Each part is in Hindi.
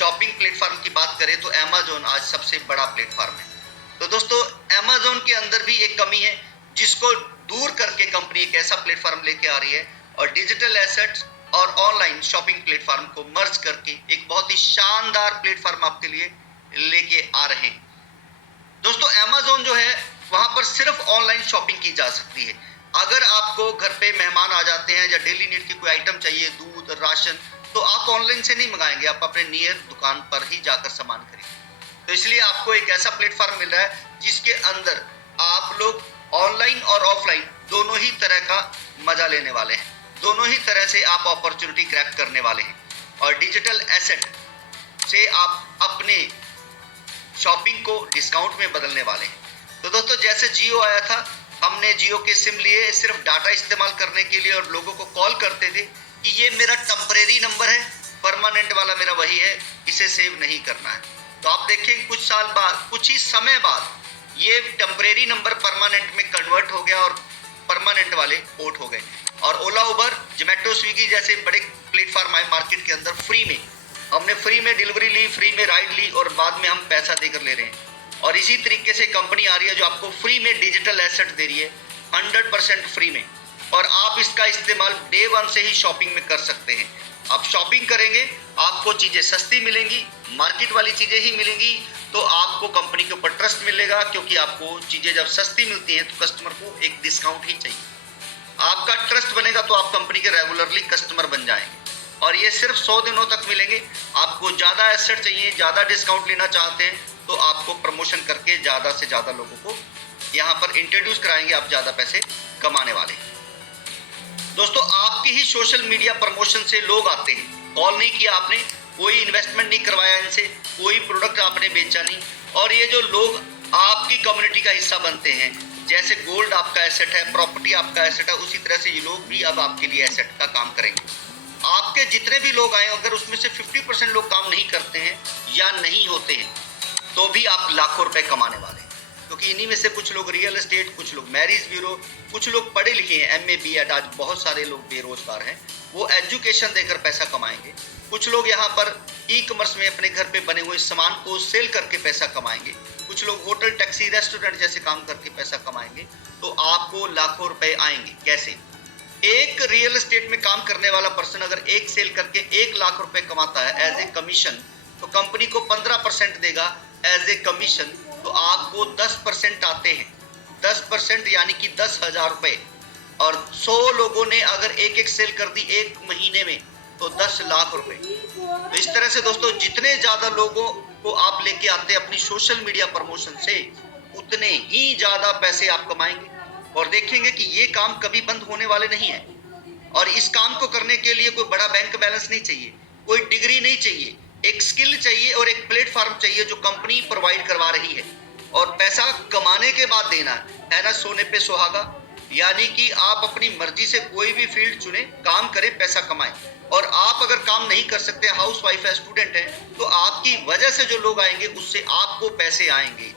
शॉपिंग प्लेटफॉर्म की बात करें तो अमेजोन आज सबसे बड़ा प्लेटफॉर्म है। तो दोस्तों अमेजोन के अंदर भी एक कमी है जिसको दूर करके कंपनी एक ऐसा प्लेटफॉर्म लेके आ रही है और डिजिटल एसेट्स और ऑनलाइन शॉपिंग प्लेटफॉर्म को मर्ज करके एक बहुत ही शानदार प्लेटफॉर्म आपके लिए लेके आ रहे हैं। दोस्तों अमेजोन जो है वहां पर सिर्फ ऑनलाइन शॉपिंग की जा सकती है। अगर आपको घर पे मेहमान आ जाते हैं या डेली नीड की कोई आइटम चाहिए, दूध, राशन, तो आप ऑनलाइन से नहीं मंगाएंगे, आप अपने नियर दुकान पर ही जाकर सामान खरीदेंगे। तो इसलिए आपको एक ऐसा प्लेटफॉर्म मिल रहा है जिसके अंदर आप लोग ऑनलाइन और ऑफलाइन दोनों ही तरह का मजा लेने वाले हैं, दोनों ही तरह से आप अपॉर्चुनिटी क्रैक करने वाले हैं और डिजिटल एसेट से आप अपने शॉपिंग को डिस्काउंट में बदलने वाले हैं। तो दोस्तों जैसे जियो आया था, हमने जियो के सिम लिए सिर्फ डाटा इस्तेमाल करने के लिए और लोगों को कॉल करते थे कि ये मेरा टेम्परेरी नंबर है, परमानेंट वाला मेरा वही है, इसे सेव नहीं करना है। तो आप देखें कुछ साल बाद, कुछ ही समय बाद ये टेम्परेरी नंबर परमानेंट में कन्वर्ट हो गया और परमानेंट वाले पोर्ट हो गए। और ओला, उबर, जोमेटो, स्विगी जैसे बड़े प्लेटफॉर्म आए मार्केट के अंदर, फ्री में हमने फ्री में डिलीवरी ली, फ्री में राइड ली और बाद में हम पैसा देकर ले रहे हैं। और इसी तरीके से कंपनी आ रही है जो आपको फ्री में डिजिटल एसेट दे रही है 100% फ्री में, और आप इसका इस्तेमाल डे वन से ही शॉपिंग में कर सकते हैं। आप शॉपिंग करेंगे, आपको चीज़ें सस्ती मिलेंगी, मार्केट वाली चीज़ें ही मिलेंगी, तो आपको कंपनी के ऊपर ट्रस्ट मिलेगा, क्योंकि आपको चीज़ें जब सस्ती मिलती हैं तो कस्टमर को एक डिस्काउंट ही चाहिए। आपका ट्रस्ट बनेगा तो आप कंपनी के रेगुलरली कस्टमर बन जाएंगे और ये सिर्फ 100 दिनों तक मिलेंगे। आपको ज़्यादा एसेट चाहिए, ज़्यादा डिस्काउंट लेना चाहते हैं तो आपको प्रमोशन करके ज़्यादा से ज़्यादा लोगों को यहाँ पर इंट्रोड्यूस कराएंगे, आप ज़्यादा पैसे कमाने वाले हैं। दोस्तों आपकी ही सोशल मीडिया प्रमोशन से लोग आते हैं, कॉल नहीं किया आपने, कोई इन्वेस्टमेंट नहीं करवाया इनसे, कोई प्रोडक्ट आपने बेचा नहीं, और ये जो लोग आपकी कम्युनिटी का हिस्सा बनते हैं, जैसे गोल्ड आपका एसेट है, प्रॉपर्टी आपका एसेट है, उसी तरह से ये लोग भी अब आपके लिए एसेट का काम करेंगे। आपके जितने भी लोग आए, अगर उसमें से 50% लोग काम नहीं करते हैं या नहीं होते हैं तो भी आप लाखों रुपए कमाने वाले हैं, क्योंकि इन्हीं में से कुछ लोग रियल एस्टेट, कुछ लोग मैरिज ब्यूरो, कुछ लोग पढ़े लिखे हैं, MA BEd, आज बहुत सारे लोग बेरोजगार हैं, वो एजुकेशन देकर पैसा कमाएंगे। कुछ लोग यहाँ पर ई-कॉमर्स में अपने घर पे बने हुए सामान को सेल करके पैसा कमाएंगे, कुछ लोग होटल, टैक्सी, रेस्टोरेंट जैसे काम करके पैसा कमाएंगे। तो आपको लाखों रुपए आएंगे। कैसे? एक रियल एस्टेट में काम करने वाला पर्सन अगर एक सेल करके 1 लाख रुपए कमाता है एज ए कमीशन, तो कंपनी को 15% देगा एज ए कमीशन, तो आपको 10% आते हैं। 10% यानी कि 10,000 रुपए, और 100 लोगों ने अगर एक सेल कर दी एक महीने में तो 10 लाख रुपए। तो इस तरह से दोस्तों जितने ज्यादा लोगों को आप लेके आते हैं अपनी सोशल मीडिया प्रमोशन से, उतने ही ज्यादा पैसे आप कमाएंगे और देखेंगे कि ये काम कभी बंद होने वाले नहीं है। और इस काम को करने के लिए कोई बड़ा बैंक बैलेंस नहीं चाहिए, कोई डिग्री नहीं चाहिए, एक स्किल चाहिए और एक प्लेटफॉर्म चाहिए जो कंपनी प्रोवाइड करवा रही है। और पैसा कमाने के बाद देना है ना, सोने पे सुहागा, यानी कि आप अपनी मर्जी से कोई भी फील्ड चुने, काम करें, पैसा कमाएं। और आप अगर काम नहीं कर सकते, हाउस वाइफ है, स्टूडेंट है, तो आपकी वजह से जो लोग आएंगे उससे आपको पैसे आएंगे।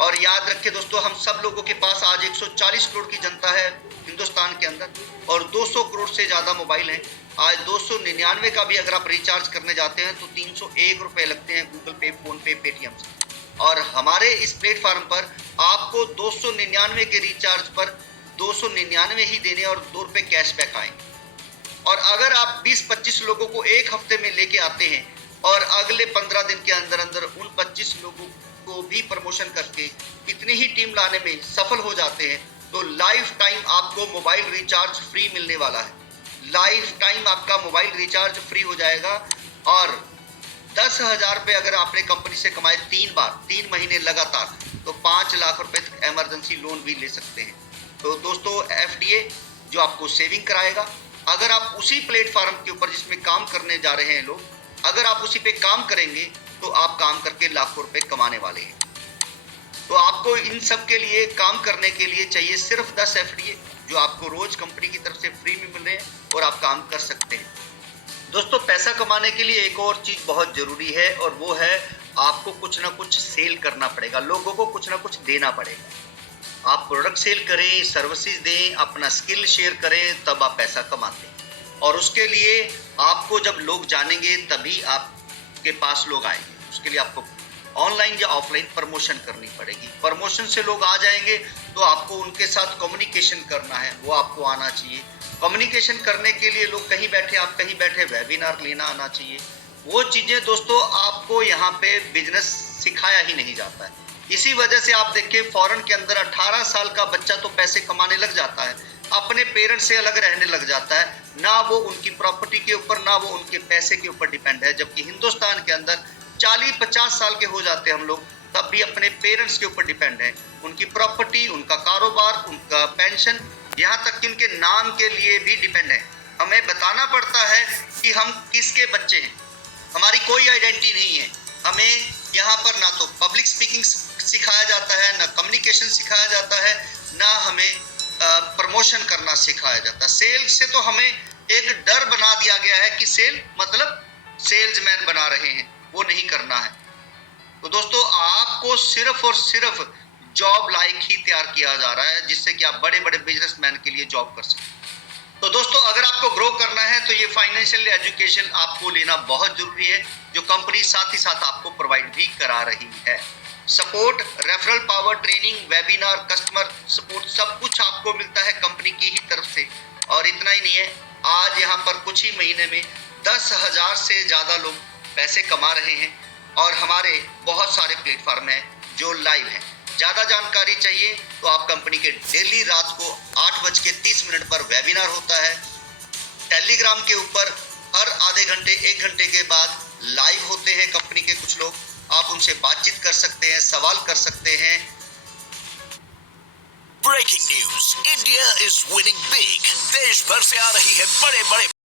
और याद रखिए दोस्तों, हम सब लोगों के पास आज 140 करोड़ की जनता है हिंदुस्तान के अंदर और 200 करोड़ से ज़्यादा मोबाइल हैं। आज 299 का भी अगर आप रिचार्ज करने जाते हैं तो 301 रुपये लगते हैं गूगल पे, फोन पे, पेटीएम से। और हमारे इस प्लेटफॉर्म पर आपको 299 के रिचार्ज पर 299 ही देने और 2 रुपये कैशबैक आएंगे। और अगर आप 20-25 लोगों को एक हफ्ते में लेके आते हैं और अगले 15 दिन के अंदर अंदर उन 25 लोगों को भी प्रमोशन करके इतनी ही टीम लाने में सफल हो जाते हैं, तो लाइफ टाइम आपको मोबाइल रिचार्ज फ्री मिलने वाला है। लाइफ टाइम आपका मोबाइल रिचार्ज फ्री हो जाएगा। और 10,000 रुपये अगर आपने कंपनी से कमाए 3 बार 3 महीने लगातार, तो 5 लाख रुपए तक इमरजेंसी लोन भी ले सकते हैं। तो दोस्तों FDA जो आपको सेविंग कराएगा, अगर आप उसी प्लेटफॉर्म के ऊपर जिसमें काम करने जा रहे हैं लोग, अगर आप उसी पे काम करेंगे तो आप काम करके लाखों रुपए कमाने वाले हैं। तो आपको इन सब के लिए काम करने के लिए चाहिए सिर्फ 10 FDA जो आपको रोज कंपनी की तरफ से फ्री में मिल रहे हैं और आप काम कर सकते हैं। दोस्तों पैसा कमाने के लिए एक और चीज बहुत जरूरी है और वो है आपको कुछ ना कुछ सेल करना पड़ेगा, लोगों को कुछ ना कुछ देना पड़ेगा। आप प्रोडक्ट सेल करें, सर्विसेज दें, अपना स्किल शेयर करें, तब आप पैसा कमाते हैं। और उसके लिए आपको जब लोग जानेंगे तभी आपके पास लोग आएंगे। उसके लिए आपको ऑनलाइन या ऑफलाइन प्रमोशन करनी पड़ेगी। प्रमोशन से लोग आ जाएंगे तो आपको उनके साथ कम्युनिकेशन करना है, वो आपको आना चाहिए। कम्युनिकेशन करने के लिए लोग कहीं बैठे, आप कहीं बैठे, वेबिनार लेना आना चाहिए। वो चीजें दोस्तों आपको यहाँ पे बिजनेस सिखाया ही नहीं जाता है। इसी वजह से आप देखिए फॉरेन के अंदर 18 साल का बच्चा तो पैसे कमाने लग जाता है, अपने पेरेंट्स से अलग रहने लग जाता है, ना वो उनकी प्रॉपर्टी के ऊपर ना वो उनके पैसे के ऊपर डिपेंड है। जबकि हिंदुस्तान के अंदर 40-50 साल के हो जाते हैं हम लोग, तब भी अपने पेरेंट्स के ऊपर डिपेंड है, उनकी प्रॉपर्टी, उनका कारोबार, उनका पेंशन, यहाँ तक कि उनके नाम के लिए भी डिपेंड है। हमें बताना पड़ता है कि हम किसके बच्चे हैं, हमारी कोई आइडेंटिटी नहीं है। हमें यहाँ पर ना तो पब्लिक स्पीकिंग सिखाया जाता है, ना कम्युनिकेशन सिखाया जाता है, ना हमें प्रमोशन करना सिखाया जाता है। सेल से तो हमें एक डर बना दिया गया है कि सेल मतलब सेल्समैन बना रहे हैं, वो नहीं करना है। तो दोस्तों आपको सिर्फ और सिर्फ जॉब लाइक ही तैयार किया जा रहा है, जिससे कि आप बड़े बड़े बिजनेसमैन के लिए जॉब कर सकें। तो दोस्तों अगर आपको ग्रो करना है तो ये फाइनेंशियल एजुकेशन आपको लेना बहुत जरूरी है, जो कंपनी साथ ही साथ आपको प्रोवाइड भी करा रही है। Support, referral power, training, webinar, customer support, सब कुछ आपको मिलता है कंपनी की ही तरफ से। और इतना ही नहीं है, आज यहाँ पर कुछ ही महीने में 10,000 से ज़्यादा लोग पैसे कमा रहे हैं और हमारे बहुत सारे प्लेटफॉर्म हैं जो लाइव हैं। ज़्यादा जानकारी चाहिए तो आप कंपनी के डेली रात को 8:30 पर वेबिनार होता है। टेलीग्राम के ऊपर हर आधे घंटे 1 घंटे के बाद लाइव होते हैं कंपनी के कुछ लोग, आप उनसे बातचीत कर सकते हैं, सवाल कर सकते हैं। Breaking news, India is winning big. देश भर से आ रही है बड़े बड़े